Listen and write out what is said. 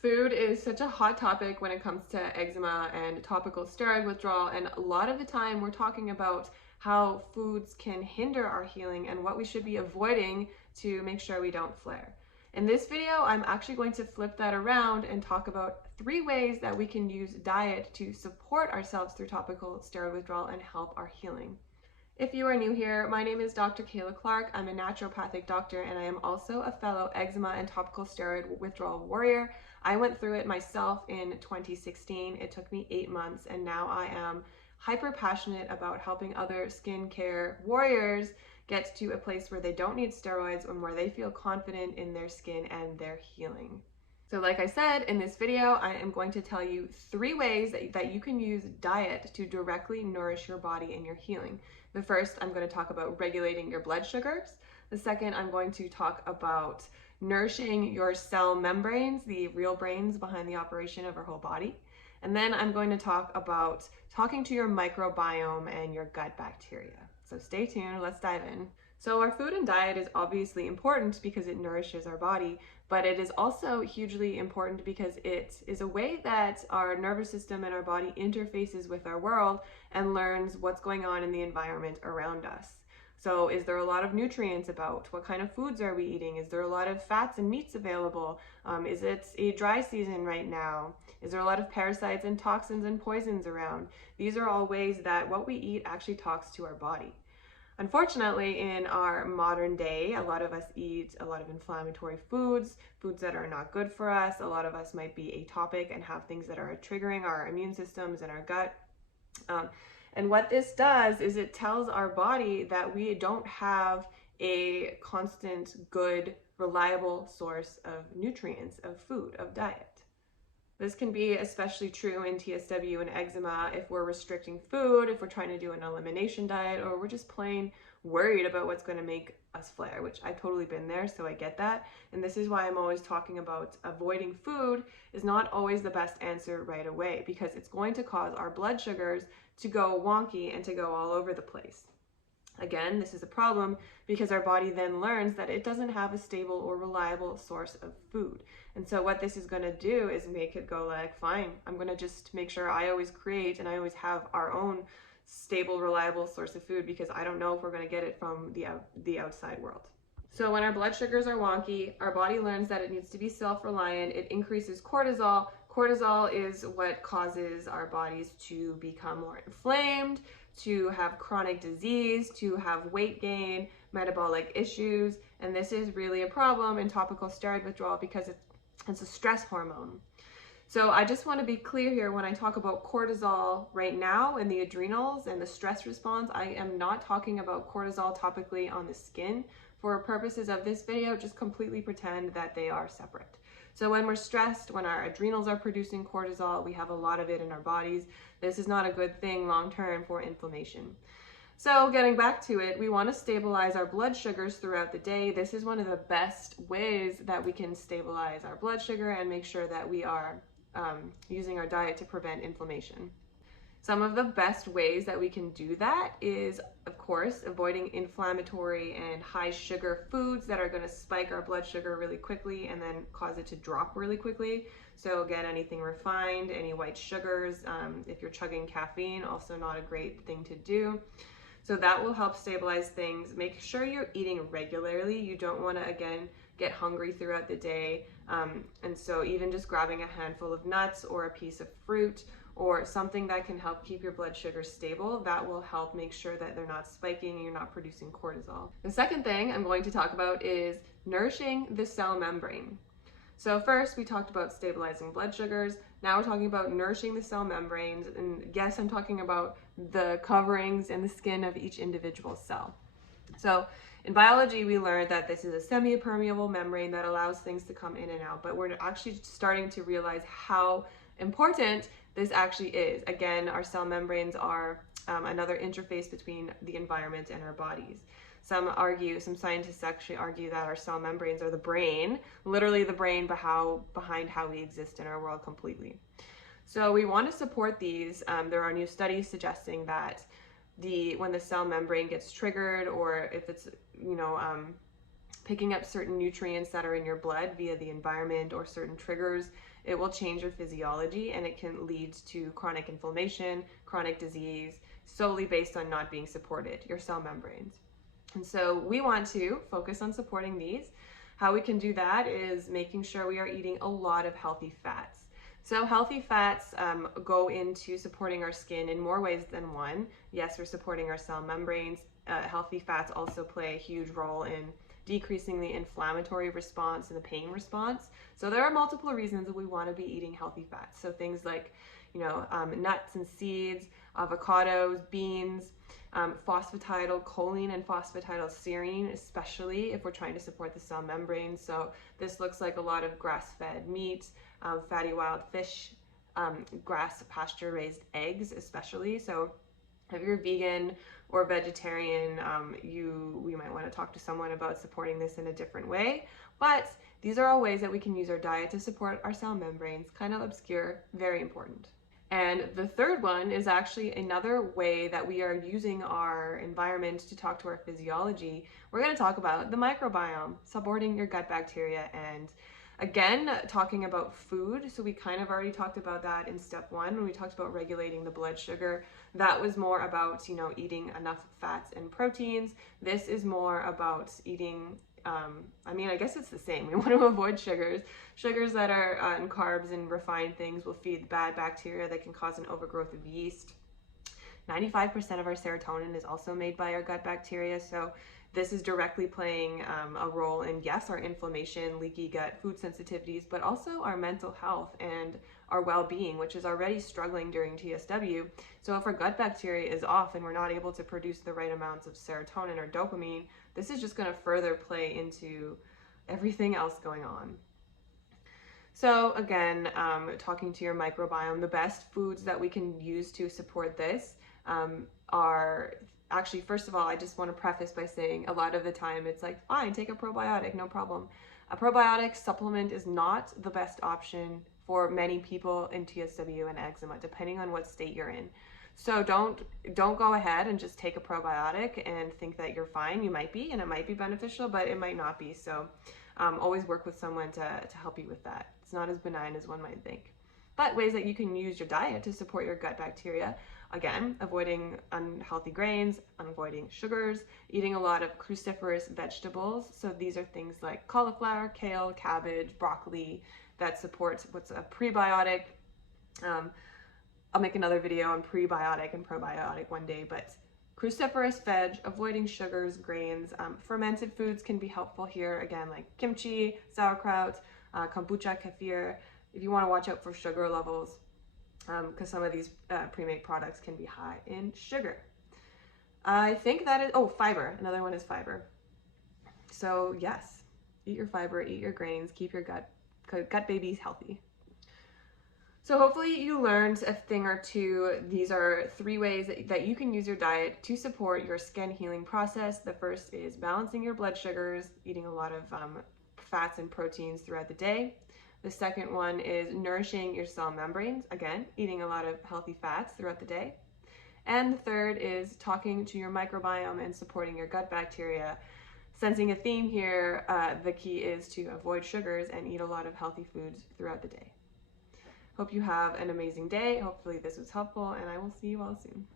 Food is such a hot topic when it comes to eczema and topical steroid withdrawal, and a lot of the time we're talking about how foods can hinder our healing and what we should be avoiding to make sure we don't flare. In this video, I'm actually going to flip that around and talk about 3 ways that we can use diet to support ourselves through topical steroid withdrawal and help our healing. If you are new here, my name is Dr. Kayla Clark. I'm a naturopathic doctor and I am also a fellow eczema and topical steroid withdrawal warrior. I went through it myself in 2016. It took me 8 months and now I am hyper passionate about helping other skincare warriors get to a place where they don't need steroids and where they feel confident in their skin and their healing. So like I said, in this video, I am going to tell you 3 ways that you can use diet to directly nourish your body and your healing. The first, I'm going to talk about regulating your blood sugars. The second, I'm going to talk about nourishing your cell membranes, the real brains behind the operation of our whole body. And then I'm going to talk about talking to your microbiome and your gut bacteria. So stay tuned, let's dive in. So our food and diet is obviously important because it nourishes our body, but it is also hugely important because it is a way that our nervous system and our body interfaces with our world and learns what's going on in the environment around us. So is there a lot of nutrients about? What kind of foods are we eating? Is there a lot of fats and meats available? Is it a dry season right now? Is there a lot of parasites and toxins and poisons around? These are all ways that what we eat actually talks to our body. Unfortunately, in our modern day, a lot of us eat a lot of inflammatory foods that are not good for us. A lot of us might be atopic and have things that are triggering our immune systems and our gut. And what this does is it tells our body that we don't have a constant, good, reliable source of nutrients, of food, of diet. This can be especially true in TSW and eczema if we're restricting food, if we're trying to do an elimination diet, or we're just plain worried about what's going to make us flare, which I've totally been there, so I get that. And this is why I'm always talking about avoiding food is not always the best answer right away, because it's going to cause our blood sugars to go wonky and to go all over the place. Again, this is a problem because our body then learns that it doesn't have a stable or reliable source of food. And so what this is going to do is make it go like, fine, I'm going to just make sure I always create and I always have our own stable, reliable source of food because I don't know if we're going to get it from the outside world. So when our blood sugars are wonky, our body learns that it needs to be self-reliant. It increases cortisol. Cortisol is what causes our bodies to become more inflamed, to have chronic disease, to have weight gain, metabolic issues, and this is really a problem in topical steroid withdrawal because it's a stress hormone. So I just want to be clear here when I talk about cortisol right now and the adrenals and the stress response, I am not talking about cortisol topically on the skin. For purposes of this video, just completely pretend that they are separate. So when we're stressed, when our adrenals are producing cortisol, we have a lot of it in our bodies. This is not a good thing long-term for inflammation. So getting back to it, we want to stabilize our blood sugars throughout the day. This is one of the best ways that we can stabilize our blood sugar and make sure that we are using our diet to prevent inflammation. Some of the best ways that we can do that is, of course, avoiding inflammatory and high sugar foods that are going to spike our blood sugar really quickly and then cause it to drop really quickly. So again, anything refined, any white sugars, if you're chugging caffeine, also not a great thing to do. So that will help stabilize things. Make sure you're eating regularly. You don't want to, again, get hungry throughout the day. And so even just grabbing a handful of nuts or a piece of fruit or something that can help keep your blood sugar stable, that will help make sure that they're not spiking and you're not producing cortisol. The second thing I'm going to talk about is nourishing the cell membrane. So first we talked about stabilizing blood sugars. Now we're talking about nourishing the cell membranes. And yes, I'm talking about the coverings and the skin of each individual cell. So in biology, we learned that this is a semi-permeable membrane that allows things to come in and out, but we're actually starting to realize how important this actually is. Again, our cell membranes are another interface between the environment and our bodies. Some scientists actually argue that our cell membranes are the brain, literally the brain behind how we exist in our world completely. So we want to support these. There are new studies suggesting that when the cell membrane gets triggered, or if it's picking up certain nutrients that are in your blood via the environment or certain triggers. It will change your physiology, and it can lead to chronic inflammation, chronic disease, solely based on not being supported, your cell membranes. And so we want to focus on supporting these. How we can do that is making sure we are eating a lot of healthy fats. So healthy fats go into supporting our skin in more ways than one. Yes, we're supporting our cell membranes. Healthy fats also play a huge role in decreasing the inflammatory response and the pain response. So there are multiple reasons that we want to be eating healthy fats. So things like, nuts and seeds, avocados, beans, phosphatidylcholine and phosphatidylserine, especially if we're trying to support the cell membrane. So this looks like a lot of grass-fed meat, fatty wild fish, grass pasture-raised eggs especially. So if you're vegan or vegetarian, we might want to talk to someone about supporting this in a different way. But these are all ways that we can use our diet to support our cell membranes. Kind of obscure, very important. And the third one is actually another way that we are using our environment to talk to our physiology. We're going to talk about the microbiome, supporting your gut bacteria, and again, talking about food. So we kind of already talked about that in step one when we talked about regulating the blood sugar. That was more about, eating enough fats and proteins. This is more about eating, I guess it's the same. We want to avoid sugars. Sugars that are in carbs and refined things will feed bad bacteria that can cause an overgrowth of yeast. 95% of our serotonin is also made by our gut bacteria. So this is directly playing a role in, yes, our inflammation, leaky gut, food sensitivities, but also our mental health and our well-being, which is already struggling during TSW. So if our gut bacteria is off and we're not able to produce the right amounts of serotonin or dopamine, this is just going to further play into everything else going on. So again, talking to your microbiome, the best foods that we can use to support this are actually, first of all, I just want to preface by saying a lot of the time it's like, fine, take a probiotic, no problem. A probiotic supplement is not the best option for many people in TSW and eczema, depending on what state you're in. So don't go ahead and just take a probiotic and think that you're fine. You might be, and it might be beneficial, but it might not be. So always work with someone to help you with that. It's not as benign as one might think. But ways that you can use your diet to support your gut bacteria: again, avoiding unhealthy grains, avoiding sugars, eating a lot of cruciferous vegetables. So these are things like cauliflower, kale, cabbage, broccoli, that supports what's a prebiotic. I'll make another video on prebiotic and probiotic one day, but cruciferous veg, avoiding sugars, grains. Fermented foods can be helpful here, again, like kimchi, sauerkraut, kombucha, kefir, if you want to watch out for sugar levels, because some of these pre-made products can be high in sugar. I think that is, fiber. Another one is fiber. So yes, eat your fiber, eat your grains, keep your gut babies healthy. So hopefully you learned a thing or two. These are 3 ways that you can use your diet to support your skin healing process. The first is balancing your blood sugars, eating a lot of fats and proteins throughout the day. The second one is nourishing your cell membranes, again, eating a lot of healthy fats throughout the day. And the third is talking to your microbiome and supporting your gut bacteria. Sensing a theme here, the key is to avoid sugars and eat a lot of healthy foods throughout the day. Hope you have an amazing day. Hopefully this was helpful, and I will see you all soon.